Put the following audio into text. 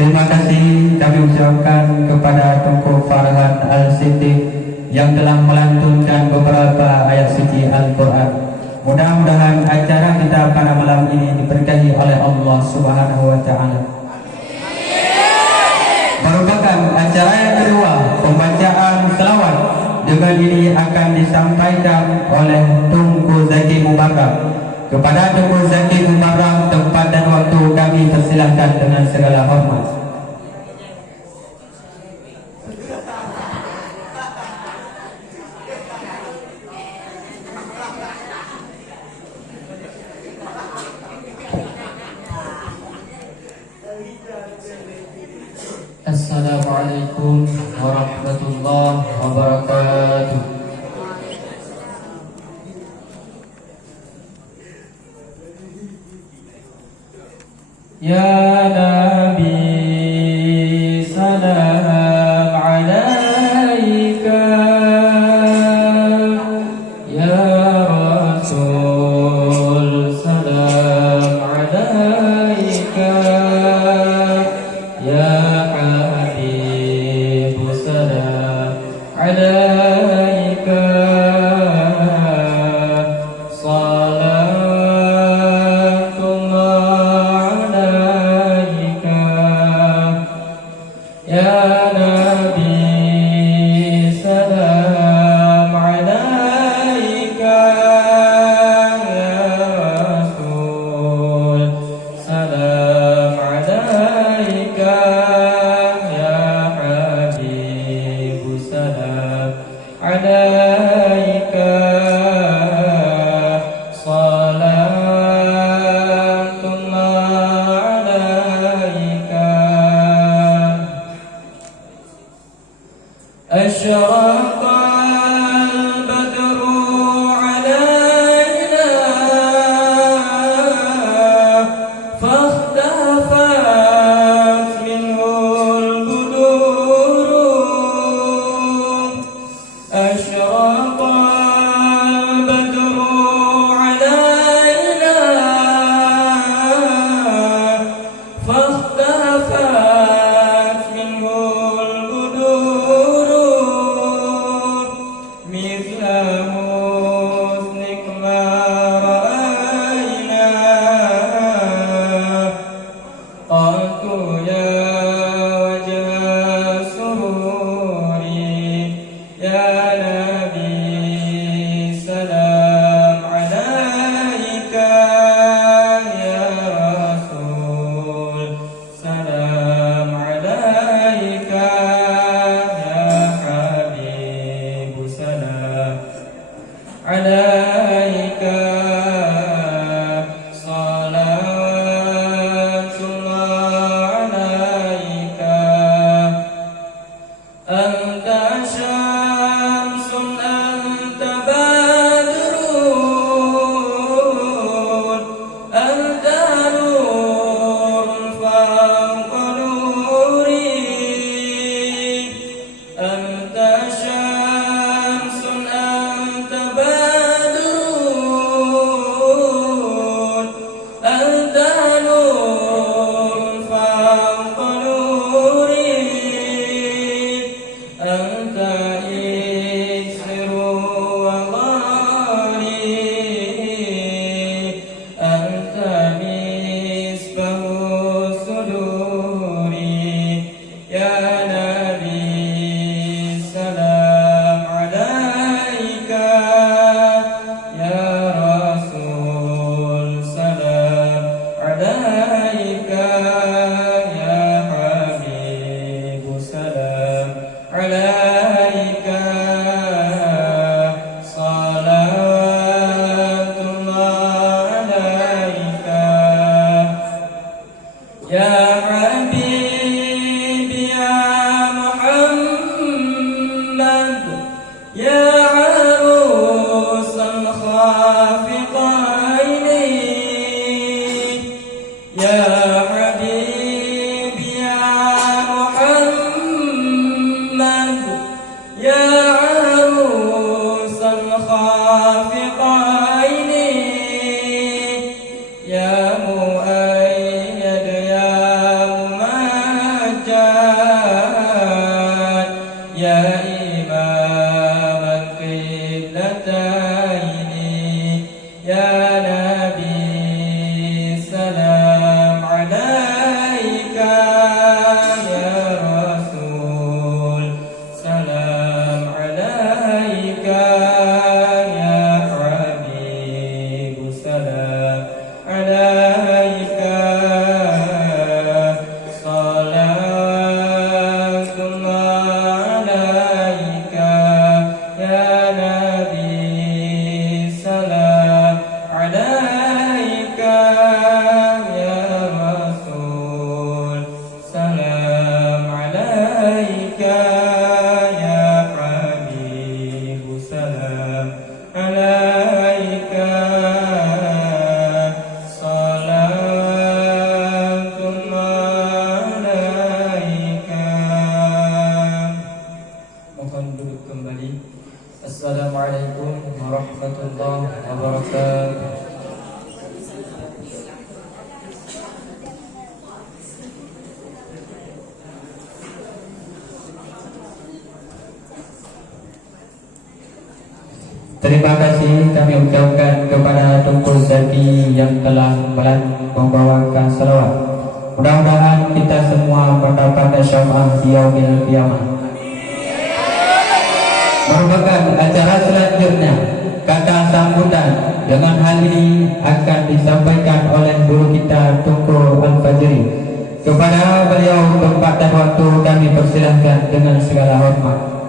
Terima kasih kami ucapkan kepada Tunku Farhan Al-Siddiq yang telah melantunkan beberapa ayat suci Al-Quran. Mudah-mudahan acara kita pada malam ini diberkahi oleh Allah Subhanahu wa Ta'ala. Merupakan acara yang kedua, pembacaan selawat. Dengan ini akan disampaikan oleh Tunku Zaki Mubarak. Kepada Tunku Zaki Mubarak, tempat dan waktu kami persilahkan dengan segala hormat. Assalamualaikum warahmatullahi wabarakatuh. Ya Nabi salam alaika, ya Rasul salam alaika, ya Habib salam alaika, ya Nabi salam alaika, ya Rasul salam alaika, ya Habib salam alaika, salatullah alaika. أشرق البدر علينا فاختفت منه البدور. أشرق البدر علينا فاختفت منه البدور. الحاجات يا إمام القبلتين يا نبي سلام عليك يا رسول سلام عليك يا حبيب سلام عليك صلاة الله عليك يا نبي سلام عليك يا رسول سلام عليك يا حبيب سلام عليك صلاة الله عليك. Mohon duduk kembali. Assalamualaikum warahmatullahi wabarakatuh. Terima kasih kami ucapkan kepada Tunku Zaki yang telah membawakan salawat. Mudah-mudahan kita semua mendapat syafaat di yaumil qiyamah. Merupakan acara selanjutnya, kata sambutan dengan hal ini akan disampaikan oleh guru kita Tunku Al-Fajri. Kepada beliau tempat dan waktu kami persilahkan dengan segala hormat.